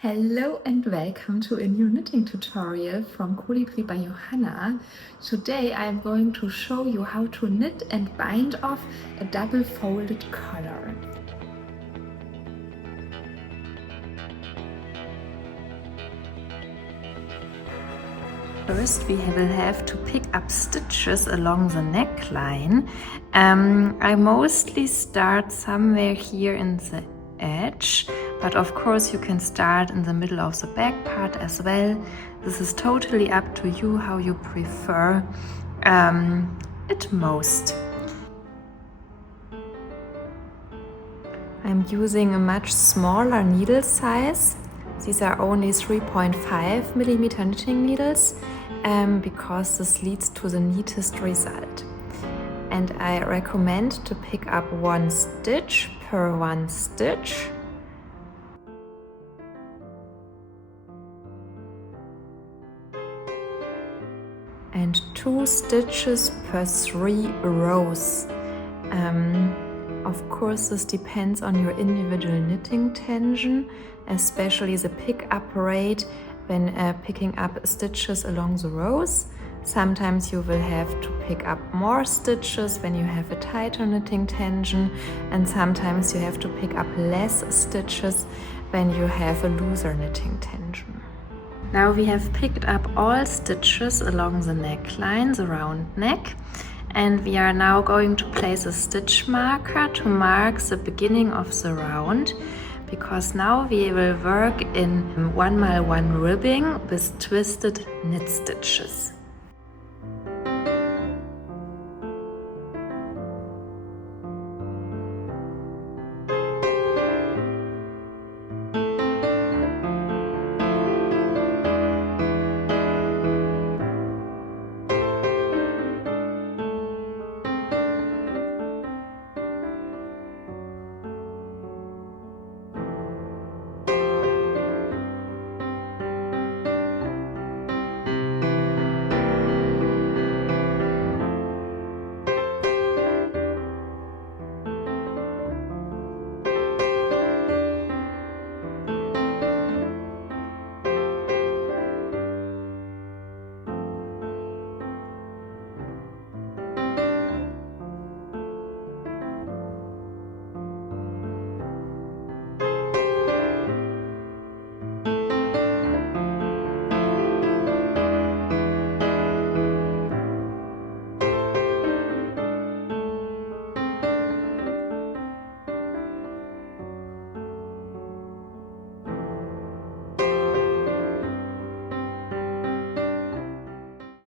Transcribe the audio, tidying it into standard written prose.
Hello and welcome to a new knitting tutorial from Colibri by Johanna. Today I'm going to show you how to knit and bind off a double folded collar. First we will have to pick up stitches along the neckline. I mostly start somewhere here in the edge, but of course you can start in the middle of the back part as well. This is totally up to you how you prefer it most. I'm using a much smaller needle size. These are only 3.5 millimeter knitting needles because this leads to the neatest result. And I recommend to pick up 1 stitch per 1 stitch. And 2 stitches per 3 rows. Of course, this depends on your individual knitting tension, especially the pick-up rate when picking up stitches along the rows. Sometimes you will have to pick up more stitches when you have a tighter knitting tension, and sometimes you have to pick up less stitches when you have a looser knitting tension. Now we have picked up all stitches along the neckline, the round neck, and we are now going to place a stitch marker to mark the beginning of the round, because now we will work in 1x1 ribbing with twisted knit stitches.